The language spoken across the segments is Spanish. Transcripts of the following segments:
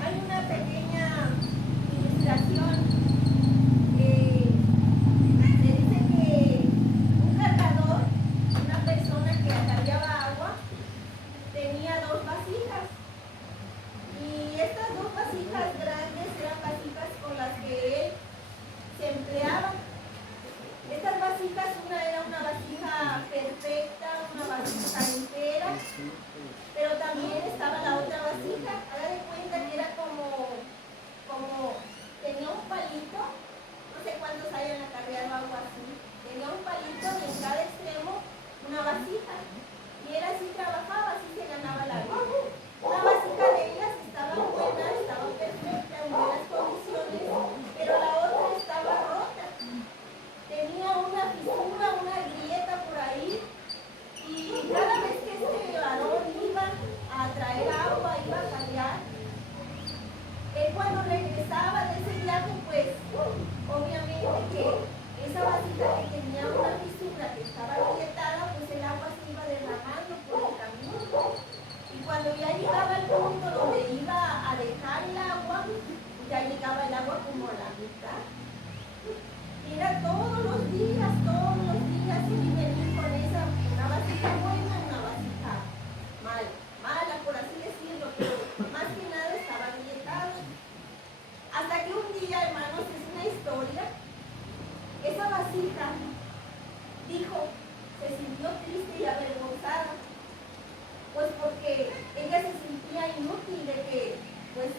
Hay una pequeña ilustración que se dice que un cargador, una persona que cargaba agua, tenía dos vasijas. Y estas dos vasijas grandes eran vasijas con las que él se empleaba. Estas vasijas, una era una vasija perfecta, una vasija entera, pero también estaba la otra vasija. Haga de cuenta que era como tenía un palito, no sé cuántos hayan acarreado algo así, tenía un palito y en cada extremo una vasija. Y él así trabajaba, así se ganaba la vida. Una vasija de ellas estaba buena, estaba perfecta, en buenas condiciones, pero la otra estaba rota. Tenía una fisura, una grieta por ahí, y cada vez que este varón iba a traer agua, iba a cargar, él cuando regresaba de ese viaje, pues obviamente que esa vasija que tenía una fisura, que estaba agrietada, pues el agua se iba derramando por el camino. Y cuando ya llegaba al punto donde iba a dejar el agua, ya llegaba el agua como a la mitad. Y era todos los días, ir y venir con esa, una vasija buena, una vasija mala, por así decirlo, pero más que nada estaba agrietada. Hasta que un día, hermanos, es una historia, esa vasija dijo, se sintió triste y avergonzada, pues porque ella se sentía inútil de que pues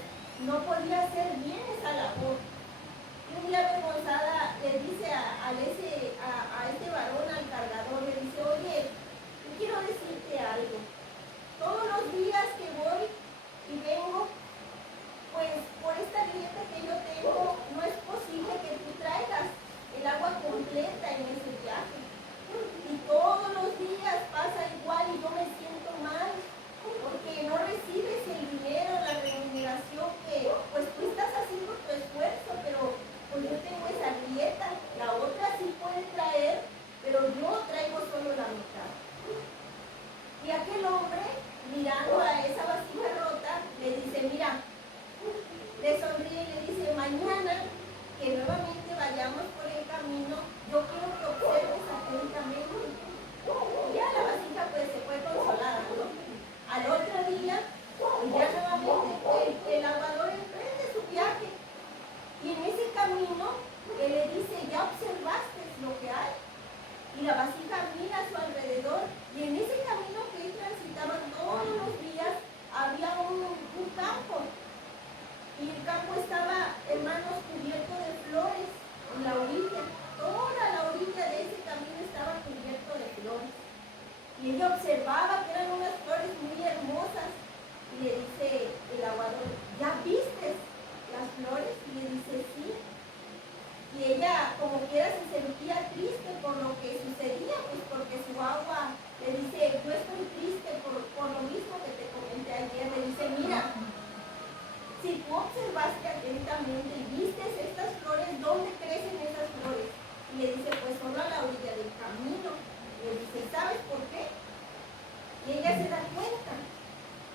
no podía hacer bien esa labor. Y un día avergonzada le dice a este varón, al cargador, le dice, oye, yo quiero decirte algo. Todos los días que voy y vengo, pues por esta grieta que yo tengo, no es posible que tú traigas el agua completa en ese viaje. Y todos los días pasa igual y yo me siento mal, porque no recibes el dinero, la remuneración que pues tú estás haciendo tu esfuerzo, pero pues yo tengo esa grieta, la otra sí puede traer, pero yo traigo solo la mitad. Y aquel hombre, mirando a esa vasija rota, le dice, mira, le sonríe y le dice, mañana que nuevamente vayamos por el camino, yo quiero que observes atentamente. Y ya la vasija pues se fue consolada, ¿no? Al otro día, ya nuevamente el aguador emprende su viaje. Y en ese camino, él le dice, ya observaste lo que hay. Y la vasija mira a su alrededor. Y en ese camino que él transitaba todos los días, había un campo. Y el campo estaba, hermanos, cubierto de flores en la orilla. Toda la orilla de ese camino estaba cubierto de flores. Y ella observaba que eran unas flores muy hermosas. Y le dice el aguador, ¿ya viste las flores? Y le dice, sí. Y ella, como quiera, se sentía triste por lo que sucedía, pues porque su agua, le dice, yo estoy triste por lo mismo que te comenté ayer. Le dice, mira, si tú observaste atentamente y viste estas flores, ¿dónde crecen esas flores? Y le dice, pues solo a la orilla del camino. Y le dice, ¿sabes por qué? Y ella se da cuenta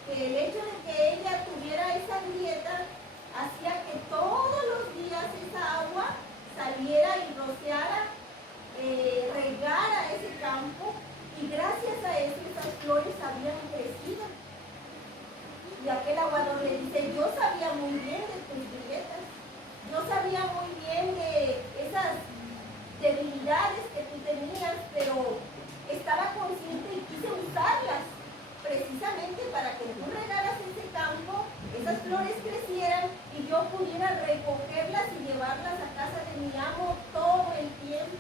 que el hecho de que ella tuviera esa grieta hacía que todos los días esa agua saliera y rociara, regara ese campo, y gracias a eso esas flores habían crecido. Y aquel aguador le dice, yo sabía muy bien de tus grietas, yo sabía muy bien de esas debilidades que tú tenías, pero estaba consciente y quise usarlas precisamente para que tú regaras ese campo, esas flores crecieran y yo pudiera recogerlas y llevarlas a casa de mi amo todo el tiempo.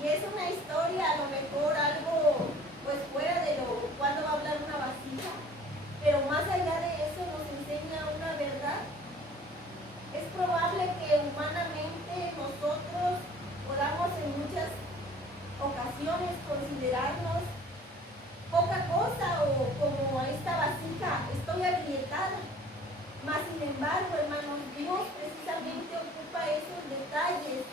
Y es una historia, a lo mejor algo pues fuera de lo cuando va a hablar una vasija, pero más allá de eso nos enseña una verdad. Es probable que humanamente nosotros podamos en muchas ocasiones considerarnos poca cosa o como esta vasija, estoy agrietada. Mas sin embargo, hermanos, Dios precisamente ocupa esos detalles,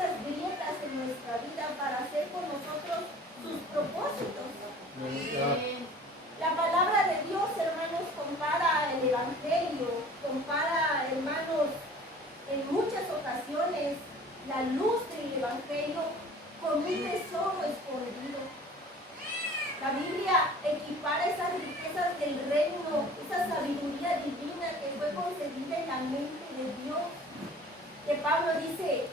esas grietas en nuestra vida para hacer con nosotros sus propósitos. La palabra de Dios, hermanos, compara el Evangelio, compara, hermanos, en muchas ocasiones la luz del Evangelio con un tesoro escondido. La Biblia equipara esas riquezas del reino, esa sabiduría divina que fue concedida en la mente de Dios. Que Pablo dice,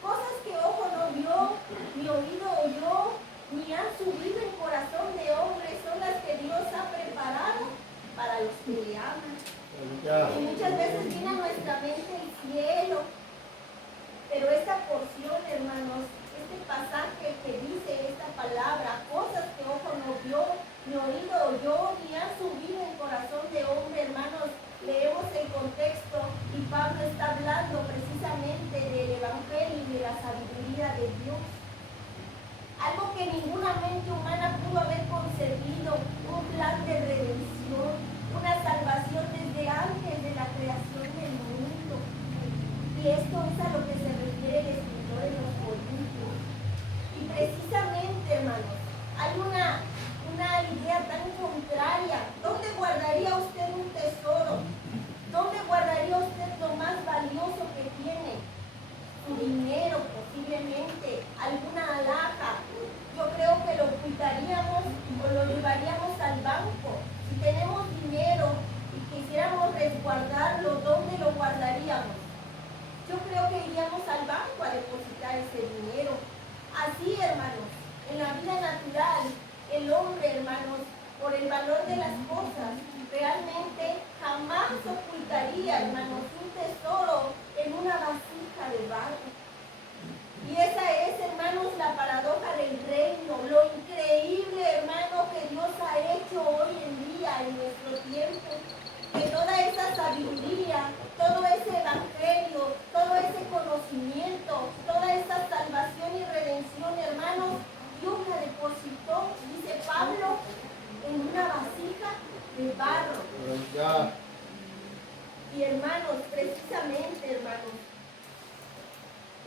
cosas que ojo no vio, ni oído oyó, ni han subido en corazón de hombre, son las que Dios ha preparado para los que le aman. Y muchas veces viene a nuestra mente el cielo, pero esta porción, hermanos, este pasaje que dice esta palabra, cosas que ojo no vio, ni oído oyó, ni han subido en corazón de hombre, hermanos, leemos el contexto y Pablo está hablando precisamente del Evangelio y de la sabiduría de Dios. Algo que ninguna mente humana pudo haber concebido, un plan de redención, una salvación desde antes de la creación del mundo. Y esto es a lo que se refiere el escritor en los Corintios. Y precisamente, hermanos, hay una idea tan contraria. ¿Dónde guardaría usted un tesoro? ¿Dónde guardaría usted lo más valioso que tiene? Su dinero, posiblemente, alguna alhaja. Yo creo que lo ocultaríamos o lo llevaríamos al banco. Si tenemos dinero y quisiéramos resguardarlo, ¿dónde lo guardaríamos? Yo creo que iríamos al banco a depositar ese dinero. Así, hermanos, en la vida natural, el hombre, hermanos, por el valor de las cosas, realmente jamás ocultaría, hermanos, un tesoro en una vasija de barro. Y esa es, hermanos, la paradoja del reino, lo increíble, hermano, que Dios ha hecho hoy en día, en nuestro tiempo. Que toda esa sabiduría, todo ese evangelio, todo ese conocimiento, toda esa salvación y redención, hermanos, Dios la depositó, dice Pablo, en una vasija de barro. Y hermanos, precisamente, hermanos,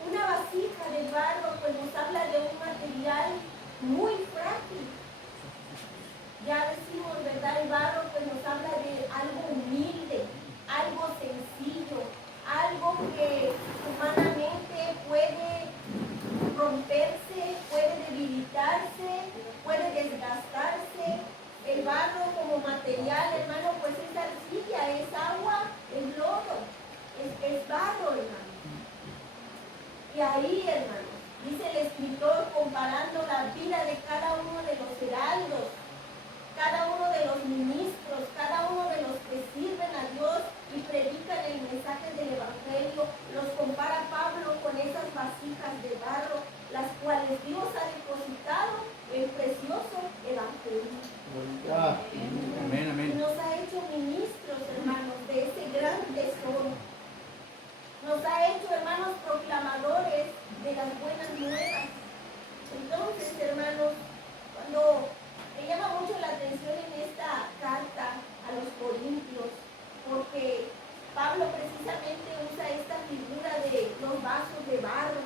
una vasija de barro pues nos habla de un material muy frágil. Ya decimos, ¿verdad? El barro pues nos habla de algo humilde, algo sencillo, algo que humanamente puede romperse, puede debilitarse, puede desgastarse. El barro como material, hermano, pues es arcilla, es agua, es lodo, es barro, hermano. Y ahí, hermanos, dice el escritor comparando la vida de cada uno de los heraldos, cada uno de los ministros, cada uno de los que sirven a Dios y predican el mensaje del Evangelio, los compara Pablo con esas vasijas de barro, las cuales Dios ha depositado el precioso Evangelio. Amén, amén. Y nos ha hecho ministros, hermanos, de ese gran tesoro. Nos ha hecho, hermanos, proclamadores de las buenas nuevas. Entonces, hermanos, cuando me llama mucho la atención en esta carta a los Corintios, porque Pablo precisamente usa esta figura de los vasos de barro.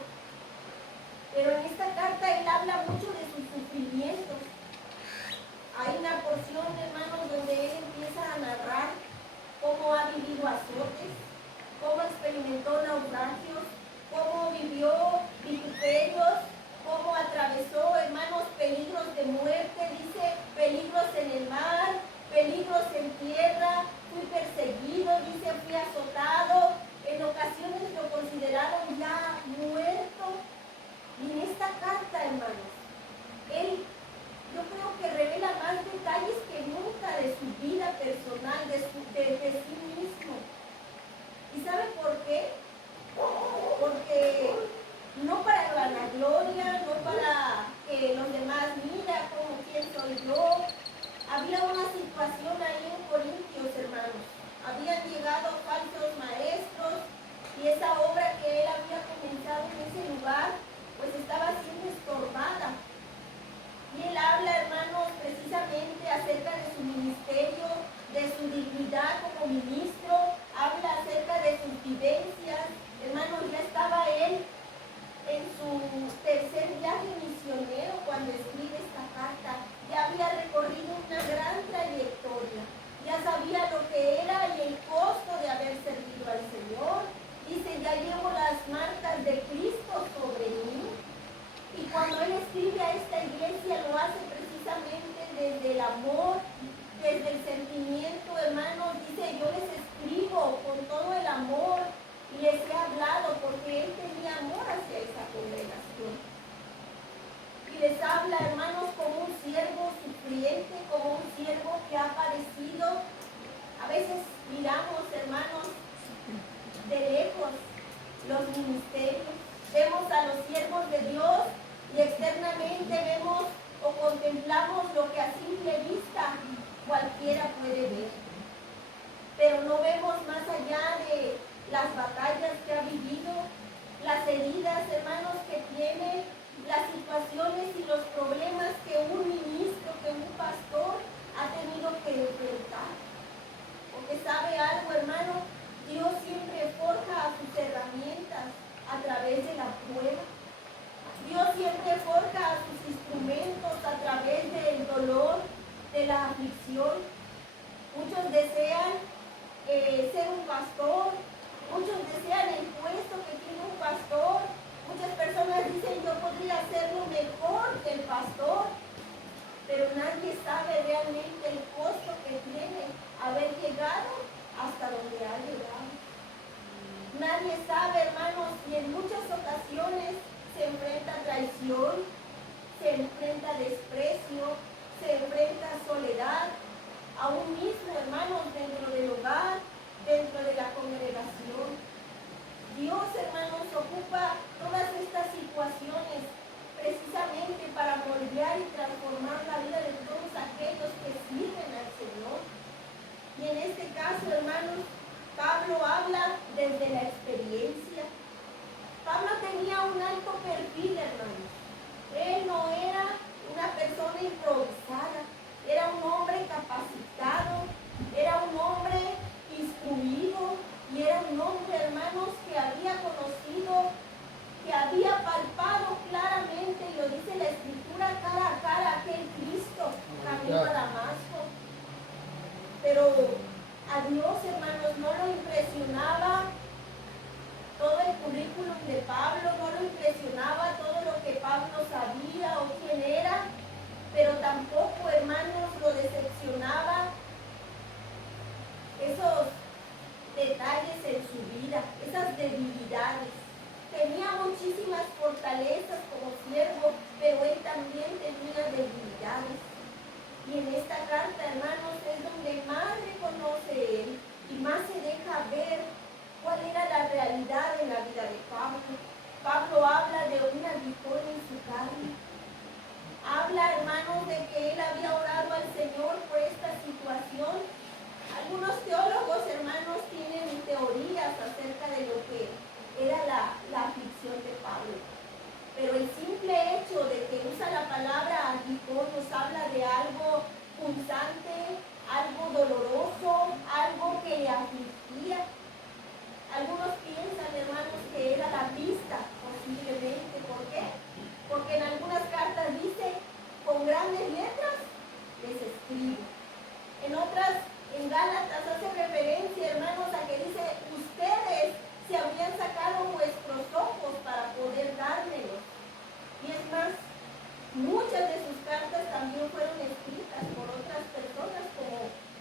Pero en esta carta él habla mucho de sus sufrimientos. Hay una porción, hermanos, donde él empieza a narrar cómo ha vivido azotes, cómo experimentó naufragios, cómo vivió vituperios, cómo atravesó, hermanos, peligros de muerte, dice, peligros en el mar, peligros en tierra, fui perseguido, dice, fui azotado, en ocasiones lo consideraron ya muerto. Y en esta carta, hermanos, él, yo creo que revela más detalles que nunca de su vida personal, de sí mismo. ¿Y sabe por qué? Porque no para la vanagloria, no para que los demás mira como quién soy yo. Había una situación ahí en Corintios, hermanos. Habían llegado falsos maestros y esa obra que él había comenzado en ese lugar, pues estaba siendo estorbada. Y él habla, hermanos, precisamente acerca de su ministerio, de su dignidad como ministro, habla acerca de sus vivencias. Hermanos, ya estaba él en su tercer viaje misionero, cuando escribe esta carta, ya había recorrido una gran trayectoria, ya sabía lo que era y el costo de haber servido al Señor. Dice, ya llevo las marcas de Cristo sobre mí. Y cuando él escribe a esta iglesia, lo hace precisamente desde el amor, desde el sentimiento, hermanos. Dice, yo les escribo con todo el amor y les he hablado porque él tenía amor hacia esa congregación. Y les habla, hermanos, como un siervo sufriente, como un siervo que ha padecido. A veces miramos, hermanos, de lejos los ministerios, vemos a los siervos de Dios y externamente vemos o contemplamos lo que a simple vista cualquiera puede ver. Pero no vemos más allá de las batallas que ha vivido, las heridas, hermanos, que tiene, las situaciones y los problemas que un ministro, que un pastor ha tenido que enfrentar. Porque sabe algo, hermano, Dios siempre forja sus herramientas a través de la prueba. Dios siempre forja sus instrumentos a través del dolor, de la aflicción. Muchos desean ser un pastor, muchos desean el puesto que tiene un pastor. Muchas personas dicen, yo podría hacerlo mejor que el pastor, pero nadie sabe realmente el costo que tiene haber llegado hasta donde ha llegado. Nadie sabe, hermanos, y en muchas ocasiones se enfrenta traición, se enfrenta desprecio, se enfrenta soledad, aún mismo, hermanos, dentro del hogar, dentro de la congregación. Dios, hermanos, ocupa todas estas situaciones precisamente para moldear y transformar la vida de todos aquellos que sirven al Señor. Y en este caso, hermanos, Pablo habla desde la experiencia. Pablo tenía un alto perfil, hermanos. Él no era una persona improvisada, era un hombre capacitado, era un hombre instruido y era un hombre, hermanos, que había conocido, que había palpado claramente, y lo dice la Escritura, cara a cara aquel Cristo camino a Damasco. Pero a Dios, hermanos, no lo impresionaba todo el currículum de Pablo, no lo impresionaba todo lo que Pablo sabía o quién era, pero tampoco, hermanos, lo decepcionaba esos detalles en su vida, esas debilidades. Tenía muchísimas fortalezas como siervo, pero él también tenía debilidades. Y en esta carta, hermanos, es donde más reconoce él y más se deja ver cuál era la realidad en la vida de Pablo. Pablo habla de un aguijón en su carne. Habla, hermanos, de que él había orado al Señor por esta situación. Algunos teólogos, hermanos, tienen teorías acerca de lo que era la aflicción de Pablo. Pero el simple hecho de que usa la palabra aguijón nos habla de algo punzante, algo doloroso, algo que le afligía. Algunos piensan, hermanos, que era la vista, posiblemente. ¿Por qué? Porque en algunas cartas dice, con grandes letras, les escribo. En otras, en Gálatas, hace referencia, hermanos, a que dice, ustedes se habían sacado vuestros ojos para poder dármelos. Y es más, muchas de sus cartas también fueron escritas por otras personas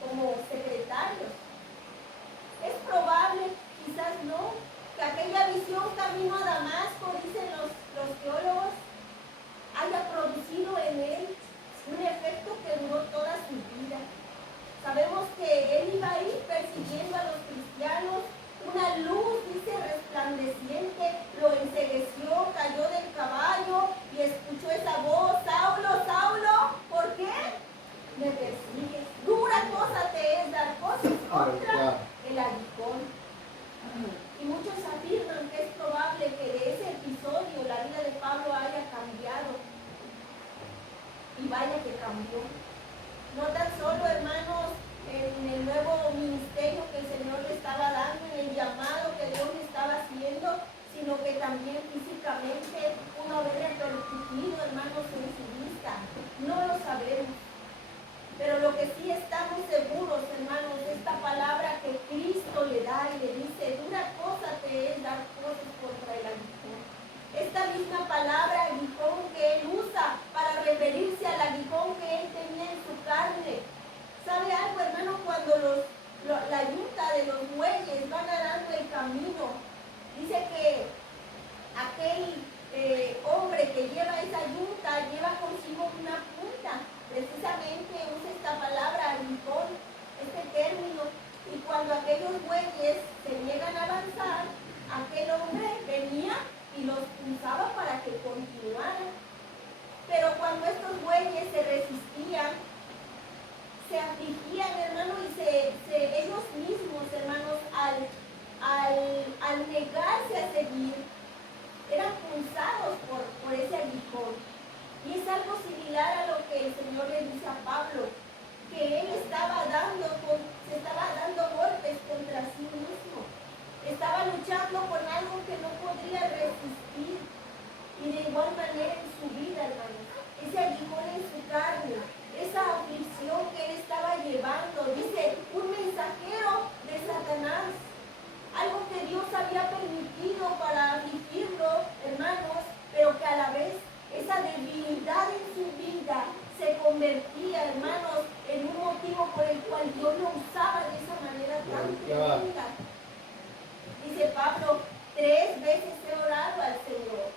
como secretarios. Es probable, quizás no, que aquella visión camino a Damasco, dicen los teólogos, haya producido en él un efecto que duró toda su vida. Sabemos que él iba a ir persiguiendo a los cristianos, una luz, dice, resplandeciente, lo encegueció, cayó del caballo y escuchó esa voz, Saulo, Saulo, ¿por qué me persigues? Dura cosa te es dar cosas contra el aguijón. Y muchos afirman que es probable que de ese episodio la vida de Pablo haya cambiado. Y vaya que cambió. No tan solo, hermanos, en el nuevo ministerio que el Señor le estaba dando, en el llamado que Dios le estaba haciendo, sino que también físicamente pudo haber repercutido, hermanos, en su vista. No lo sabemos. Pero lo que sí estamos seguros, hermanos, de esta palabra que Cristo le da y le dice, dura cosa te es dar cosas contra el aguijón. Esta misma palabra aguijón que él usa para referirse al aguijón que él tenía en su carne. ¿Sabe algo, hermano? Cuando la yunta de los bueyes van ganando el camino, dice que aquel hombre que lleva esa yunta lleva consigo una punta. Precisamente usa esta palabra aguijón, este término, y cuando aquellos bueyes se niegan a avanzar, aquel hombre venía y los pulsaba para que continuaran. Pero cuando estos bueyes se resistían, se afligían, hermano, y ellos mismos, hermanos, al negarse a seguir, eran pulsados por ese aguijón. Y es algo similar a lo que el Señor le dice a Pablo, que él se estaba dando golpes contra sí mismo. Estaba luchando con algo que no podría resistir. Y de igual manera en su vida, hermano, ese aguijón en su carne, esa aflicción que él estaba llevando, dice, un mensajero de Satanás, algo que Dios había permitido para afligirlo, hermanos, pero que a la vez esa debilidad en su vida se convertía, hermanos, en un motivo por el cual Dios lo usaba de esa manera tan tremenda. Dice Pablo, 3 veces he orado al Señor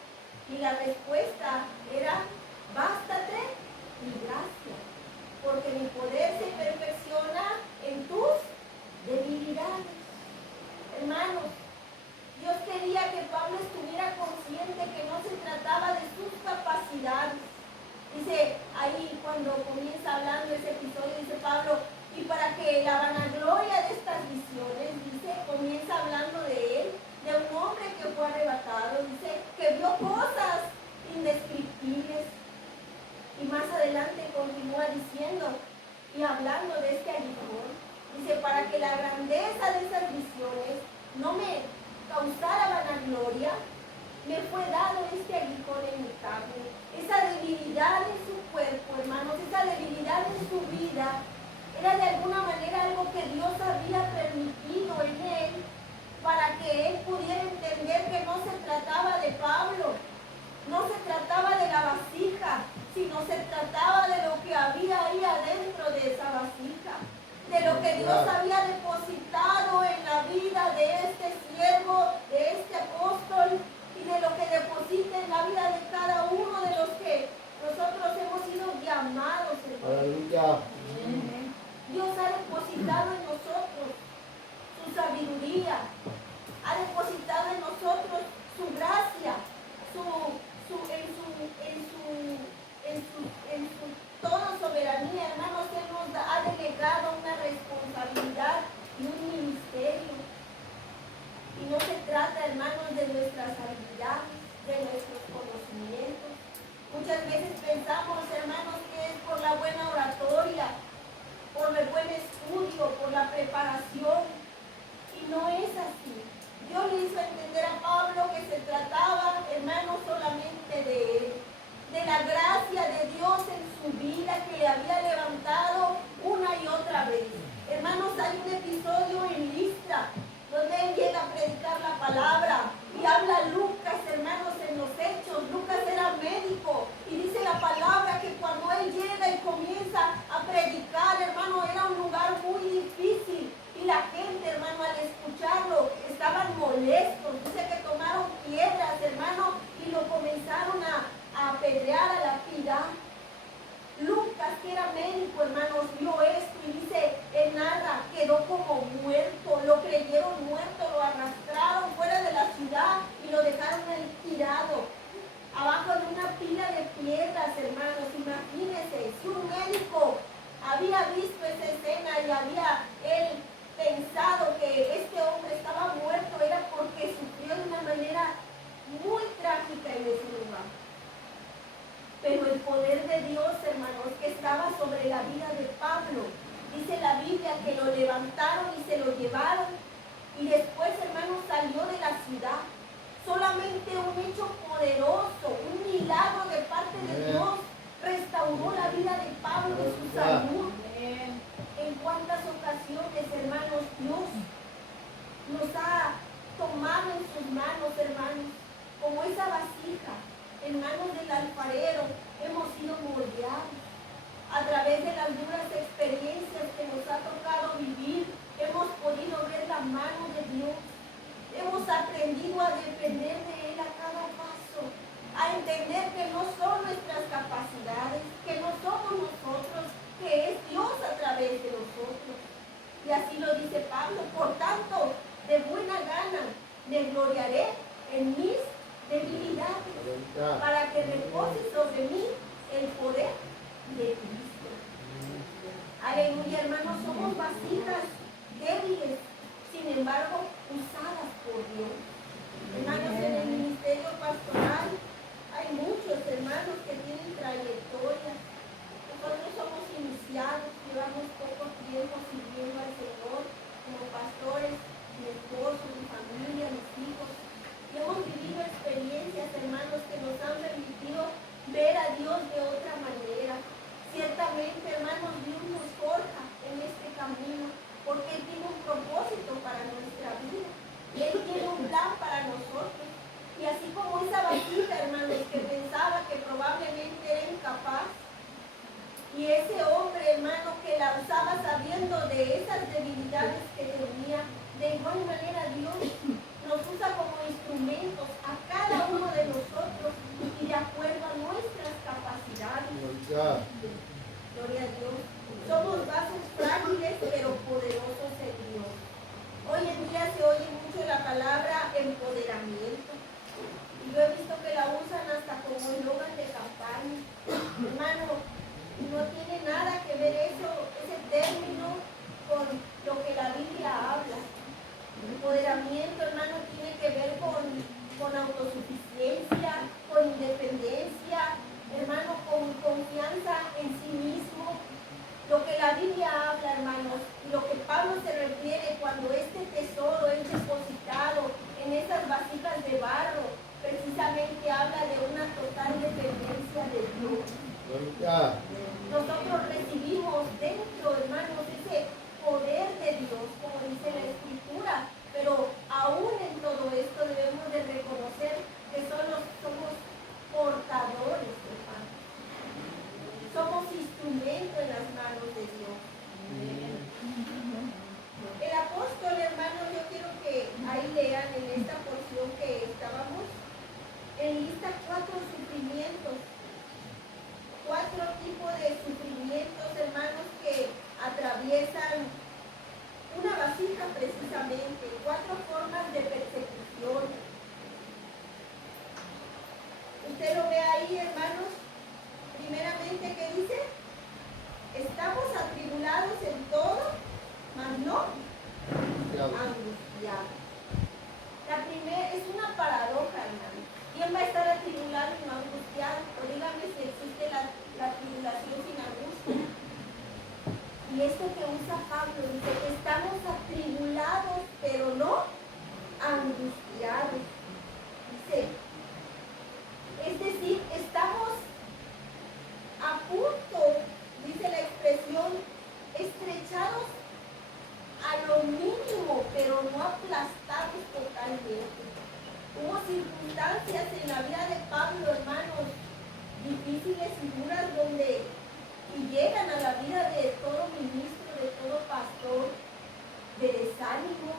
y la respuesta era, bástate mi gracia, porque mi poder se perfecciona en tus debilidades. Hermanos, Dios quería que Pablo estuviera consciente que no se trataba de sus capacidades. Dice ahí cuando comienza hablando ese episodio, dice Pablo, y para que la vanagloria de estas visiones, dice, comienza hablando de él, de un hombre que fue arrebatado, dice, que vio cosas indescriptibles. Y más adelante continúa diciendo y hablando de este aguijón, dice, para que la grandeza de esas visiones no me causara vanagloria, me fue dado este aguijón en mi carne. Esa debilidad en su cuerpo, hermanos, esa debilidad en su vida, era de alguna manera algo que Dios había permitido en él para que él pudiera entender que no se trataba de Pablo, no se trataba de la vasija, sino se trataba de lo que había ahí adentro de esa vasija, de lo que Dios había depositado en la vida de este siervo, de este apóstol, y de lo que deposita en la vida de cada uno de los que nosotros hemos sido llamados, hermanos. Dios ha depositado en nosotros su sabiduría, ha depositado en nosotros su gracia, en su toda soberanía, hermanos. Él nos ha delegado una responsabilidad y un ministerio. Y no se trata, hermanos, de nuestras habilidades, de nuestros conocimientos. Muchas veces pensamos, hermanos, que es por la buena oratoria, por el buen estudio, por la preparación. Y no es así. Dios le hizo entender a Pablo que se trataba, hermanos, solamente de él, de la gracia de Dios en su vida que le había levantado una y otra vez. Hermanos, hay un episodio en Listra donde él llega a predicar la palabra y habla Lucas, hermanos, en los hechos. Lucas era médico y dice la palabra que cuando él llega y comienza a predicar, hermano, era un lugar muy difícil y la gente, hermano, al escucharlo estaban molestos. Dice que tomaron piedras, hermano, y lo comenzaron a apedrear, a lapidar. Lucas, que era médico, hermanos, vio esto y dice, él narra, quedó como muerto, lo creyeron muerto, lo arrastraron fuera de la ciudad y lo dejaron ahí tirado, abajo de una pila de piedras, hermanos. Imagínense, si un médico había visto esa escena y había él pensado que este hombre estaba muerto, era porque sufrió de una manera muy trágica en ese lugar. Pero el poder de Dios, hermanos, que estaba sobre la vida de Pablo, dice la Biblia que lo levantaron y se lo llevaron, y después, hermanos, salió de la ciudad, Solamente un hecho poderoso, un milagro de parte de Dios restauró la vida de Pablo y su salud. En cuántas ocasiones, hermanos, Dios nos ha tomado en sus manos, hermanos, como esa vasija, en manos del alfarero, hemos sido moldeados. A través de las duras experiencias que nos ha tocado vivir, hemos podido ver la mano de Dios. Hemos aprendido a depender de Él a cada paso, a entender que no son nuestras capacidades, que no somos nosotros, que es Dios a través de nosotros. Y así lo dice Pablo: por tanto, de buena gana me gloriaré en mis debilidades, para que repose sobre mí el poder de Cristo. Aleluya, hermanos, somos vasijas débiles, sin embargo, usadas por Dios. Hermanos, en el ministerio pastoral hay muchos hermanos que tienen trayectoria. Nosotros somos iniciados, llevamos poco tiempo sirviendo al Señor como pastores, mi esposo, mi familia, mis hijos. Y hemos vivido experiencias, hermanos, que nos han permitido ver a Dios de otra manera. Ciertamente, hermanos, Dios nos forja en este camino, porque Él tiene un propósito para nuestra vida. Y Él tiene un plan para nosotros. Y así como esa vasija, hermanos, que pensaba que probablemente era incapaz, y ese hombre, hermano, que la usaba sabiendo de esas debilidades que tenía, de igual manera Dios nos usa como instrumentos a cada uno de nosotros y de acuerdo a nuestras capacidades. Gloria a Dios. Somos vasos frágiles pero poderosos en Dios. Hoy en día se oye mucho la palabra empoderamiento. Y yo he visto que la usan hasta como eslogan de campaña. Hermano, no tiene nada que ver ese término con lo que la Biblia habla. Empoderamiento, hermano, tiene que ver con autosuficiencia, con independencia, hermano, con confianza en sí mismo. Lo que la Biblia habla, hermanos, y lo que Pablo se refiere cuando este tesoro es depositado en esas vasijas de barro, precisamente habla de una total dependencia de Dios. Nosotros recibimos dentro, hermanos, ese poder de Dios, como dice la Escritura, pero aún en todo esto debemos de reconocer que somos portadores, hermanos. Somos instrumentos en las manos de Dios. El apóstol, hermanos, yo quiero que ahí lean en esta porción que estábamos, enlista 4 sufrimientos. 4 tipos de sufrimientos, hermanos, que atraviesan una vasija precisamente. 4 formas de persecución. Usted lo ve ahí, hermanos. Primeramente, ¿qué dice? Estamos atribulados en todo, mas no angustiados. La primera es una paradoja, hermano. ¿Quién va a estar atribulado y no angustiado? O dígame si existe la tribulación sin angustia. Y esto que usa Pablo dice que estamos atribulados, pero no angustiados. Dice, es decir, estamos a punto, dice la expresión, estrechados a lo mínimo, pero no aplastados totalmente. Hubo circunstancias en la vida de Pablo, hermanos, difíciles y duras, donde llegan a la vida de todo ministro, de todo pastor, de desánimo,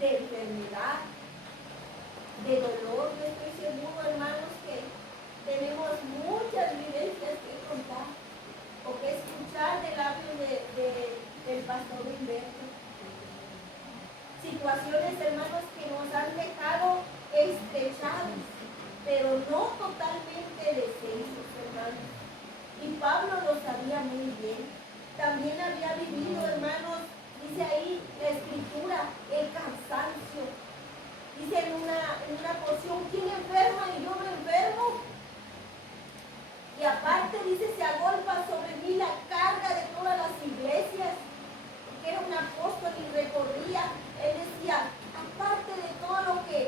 de enfermedad, de dolor. Yo estoy seguro, hermanos, que tenemos muchas vivencias que contar o que escuchar del labio del pastor Humberto. Situaciones, hermanos, que nos han dejado estrechados, pero no totalmente descensos, hermanos. Y Pablo lo sabía muy bien. También había vivido, hermanos, dice ahí la Escritura, el cansancio. Dice en una porción, ¿quién enferma y yo me enfermo? Y aparte dice, se agolpa sobre mí la carga de todas las iglesias. Porque era un apóstol y recorría. Él decía, aparte de todo lo que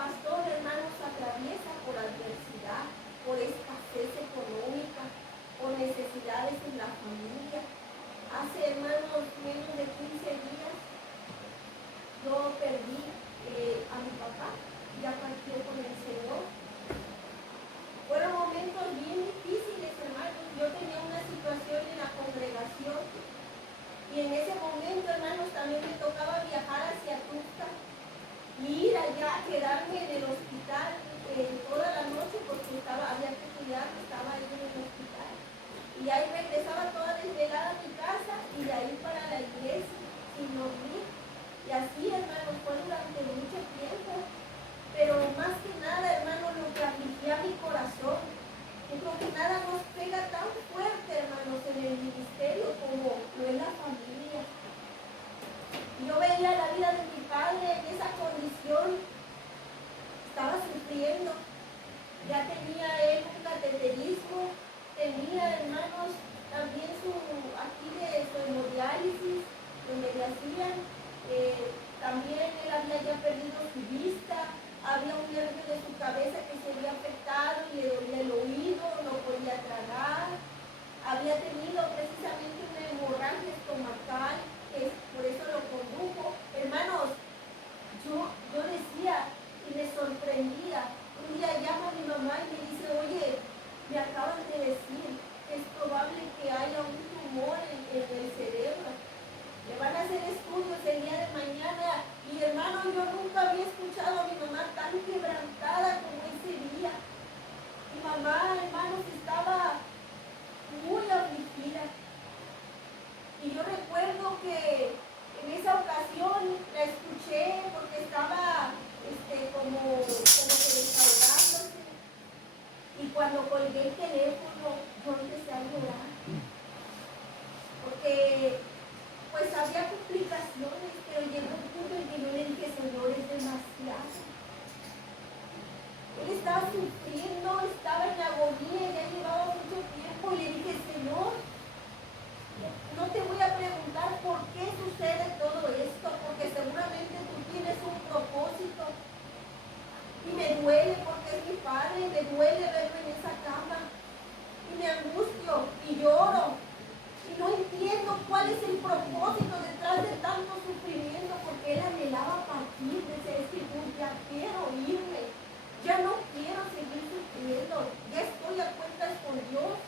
pastor, hermanos, atraviesa por adversidad, por escasez económica, por necesidades en la familia. Hace, hermanos, menos de 15 días, yo perdí a mi papá, ya partió con el Señor. Fueron momentos bien difíciles, hermanos. Yo tenía una situación en la congregación y en ese momento, hermanos, también me tocaba viajar hacia Tuxtla y ir allá, quedarme en el hospital toda la noche porque había que cuidarme, estaba ahí en el hospital. Y ahí regresaba toda desvelada a mi casa y de ahí para la iglesia sin dormir. Y así, hermanos, fue durante mucho tiempo. Pero más que nada, hermanos, lo que afligía mi corazón, yo creo que nada nos pega tan fuerte, hermanos, en el ministerio como lo es la familia. Yo veía la vida de mi padre en esa condición, estaba sufriendo, ya tenía él un cateterismo, tenía, hermanos, también su hemodiálisis, donde le hacían, también él había ya perdido su vista, había un nervio de su cabeza que se había afectado y le dolía el oído, no podía tragar, había tenido precisamente una hemorragia estomacal, por eso lo condujo. Hermanos, yo decía y me sorprendía. Un día llama a mi mamá y me dice, oye, me acaban de decir que es probable que haya un tumor en el cerebro. Le van a hacer estudios el día de mañana. Y hermano, yo nunca había escuchado a mi mamá tan quebrantada como ese día. Mi mamá, hermanos, estaba muy afligida. Y yo recuerdo que en esa ocasión la escuché porque estaba como que desahogándose. Y cuando colgué el teléfono, yo empecé a llorar. Porque pues había complicaciones, pero llegó un punto en que yo le dije, Señor, es demasiado. Él estaba sufriendo, estaba en agonía, ya llevaba mucho tiempo y le dije, Señor, no te voy a preguntar por qué sucede todo esto, porque seguramente tú tienes un propósito. Y me duele porque es mi padre, me duele verlo en esa cama. Y me angustio y lloro. Y no entiendo cuál es el propósito detrás de tanto sufrimiento, porque él anhelaba partir, decía, es que yo ya quiero irme, ya no quiero seguir sufriendo, ya estoy a cuentas con Dios.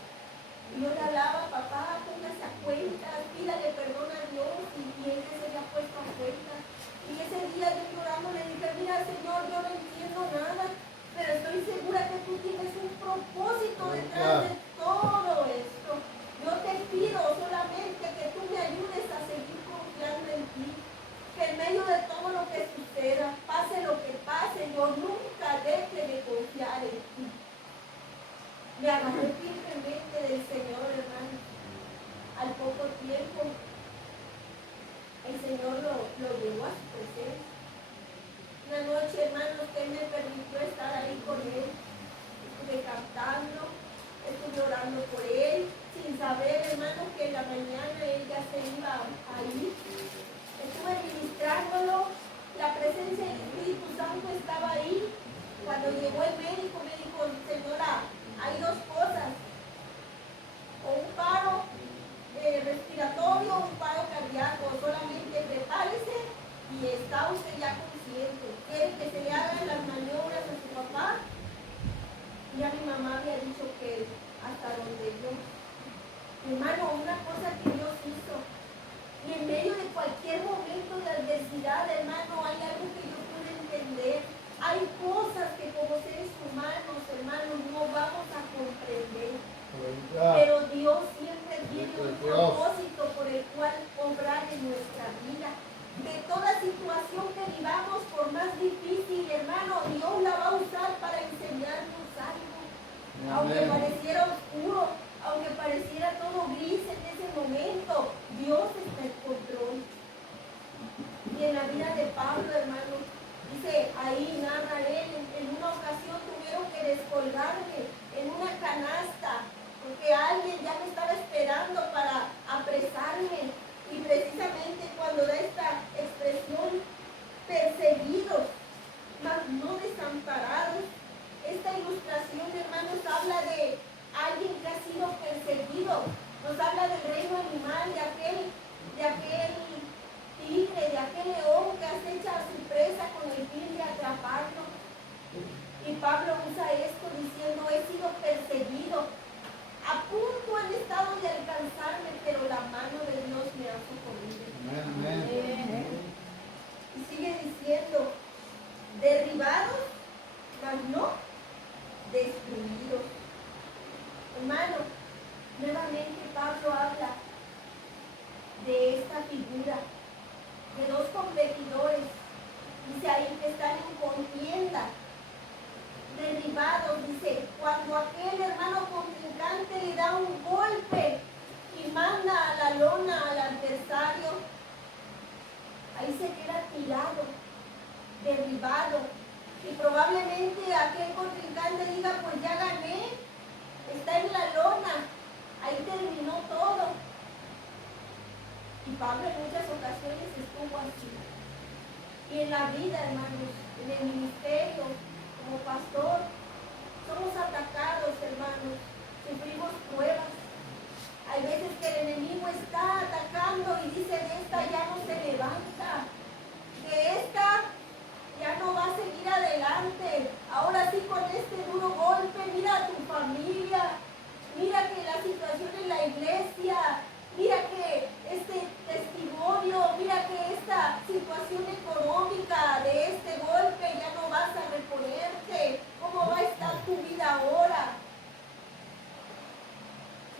Y yo le hablaba, papá, póngase a cuentas, pídale perdón a Dios, y él se había puesto a cuentas. Y ese día yo llorando le dije, mira Señor, yo no entiendo nada, pero estoy segura que tú tienes un propósito detrás de todo esto. Yo te pido solamente que tú me ayudes a seguir confiando en ti, que en medio de todo lo que suceda, pase lo que pase, yo nunca deje de confiar en ti. Me agarré firmemente del Señor, hermano. Al poco tiempo, el Señor lo llevó a su presencia. Una noche, hermanos, que Él me permitió estar ahí con Él. Estuve cantando, estuve orando por Él, sin saber, hermanos, que en la mañana Él ya se iba a ir. Estuve ministrándolo, la presencia del Espíritu Santo estaba ahí. Cuando llegó el médico, me dijo, señora, hay dos cosas, o un paro respiratorio o un paro cardíaco, solamente prepárese y está usted ya consciente. Quiere que se le hagan las maniobras a su papá. Ya mi mamá había dicho que hasta donde yo. Hermano, una cosa que Dios hizo, y en medio de cualquier momento de adversidad, hermano, hay algo que yo pude entender Y Pablo usa esto diciendo, he sido perseguido, a punto han estado de alcanzarme, pero la mano de Dios me ha socorrido. Y sigue diciendo, derribados, mas no destruidos. Hermano, nuevamente Pablo habla de esta figura de dos competidores, dice ahí que están en contienda, derribados, dice, cuando aquel hermano contrincante le da un golpe y manda a la lona al adversario, ahí se queda tirado, derribado, y probablemente aquel contrincante diga, pues ya gané, está en la lona, ahí terminó todo. Y Pablo en muchas ocasiones estuvo así. Y en la vida, hermanos, en el ministerio, como pastor, somos atacados, hermanos, sufrimos pruebas. Hay veces que el enemigo está atacando y dice, de esta ya no se levanta, de esta ya no va a seguir adelante. Ahora sí, con este duro golpe, mira a tu familia, mira que la situación en la iglesia, mira que este testimonio, mira que esta situación económica de este golpe ya no vas a reponerte. ¿Cómo va a estar tu vida ahora?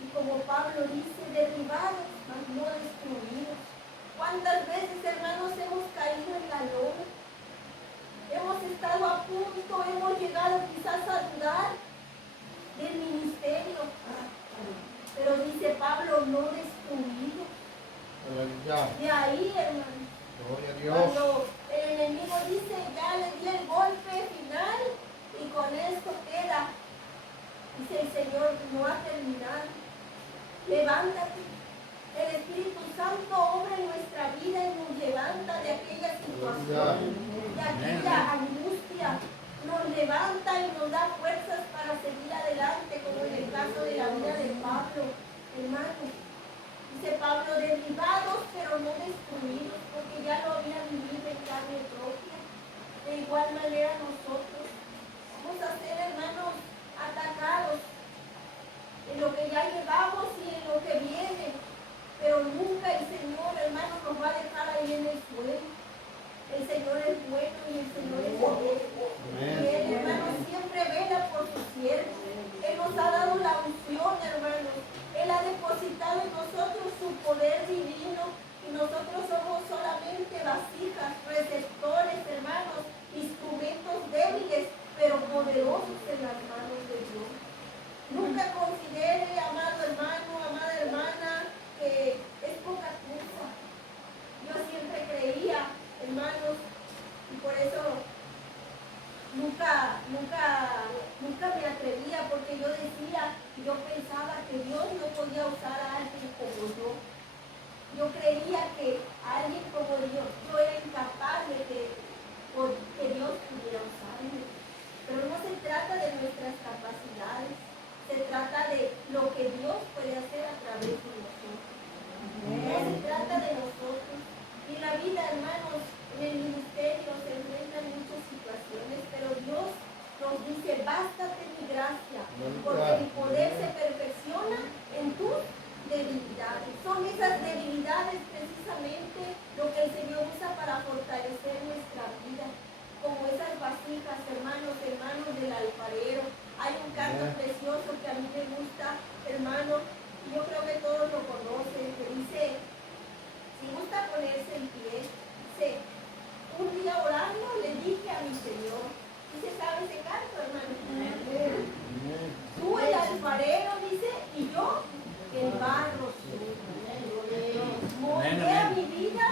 Y como Pablo dice, derribados, mas no destruidos. ¿Cuántas veces, hermanos, hemos caído en la lona? Hemos estado a punto, hemos llegado quizás a dudar del ministerio. Pero dice Pablo, no destruido. De ahí, hermano. Gloria a Dios. Cuando el enemigo dice, ya le di el golpe final y con esto queda. Dice el Señor, no ha terminado. Levántate. El Espíritu Santo obra en nuestra vida y nos levanta de aquella situación, de aquella angustia. Nos levanta y nos da fuerzas para seguir adelante, como en el caso de la vida de Pablo, hermano. Dice Pablo, derribados pero no destruidos, porque ya lo había vivido en carne propia. De igual manera nosotros vamos a ser, hermanos, atacados en lo que ya llevamos y en lo que viene, pero nunca el Señor, hermanos, nos va a dejar ahí en el suelo. El Señor es bueno y el Señor es honesto. Y Él, hermanos, siempre vela por sus siervos. Él nos ha dado la unción, hermanos. Él ha depositado en nosotros su poder divino y nosotros somos solamente vasijas, receptores, hermanos, instrumentos débiles, pero poderosos en las manos de Dios. Nunca considere, amado hermano, amada hermana, que es poca cosa. Yo siempre creía, hermanos, y por eso nunca me atrevía, porque yo decía, yo pensaba que Dios no podía usar a alguien como yo. Yo creía que alguien como yo era incapaz de que Dios pudiera usarme. Pero no se trata de nuestras capacidades, se trata de lo que Dios puede hacer a través de nosotros. No se trata de nosotros. Y la vida, hermanos, en el ministerio se enfrentan muchas situaciones, pero Dios nos dice, bástate mi gracia, porque mi poder se perfecciona en tus debilidades. Son esas debilidades precisamente lo que el Señor usa para fortalecer nuestra vida. Como esas vasijas, hermanos del alfarero. Hay un canto precioso que a mí me gusta, hermano, y yo creo que todos lo conocen, que dice, si gusta ponerse en pie, dice, un día orando le dije a mi Señor, dice, ¿sabe ese canto, hermano? Tú el alfarero, dice, y yo el barro soy. Moldea mi vida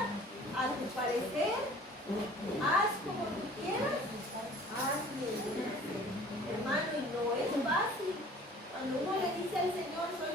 a tu parecer, haz como tú quieras, hazme. Hermano, y no es fácil. Cuando uno le dice al Señor, soy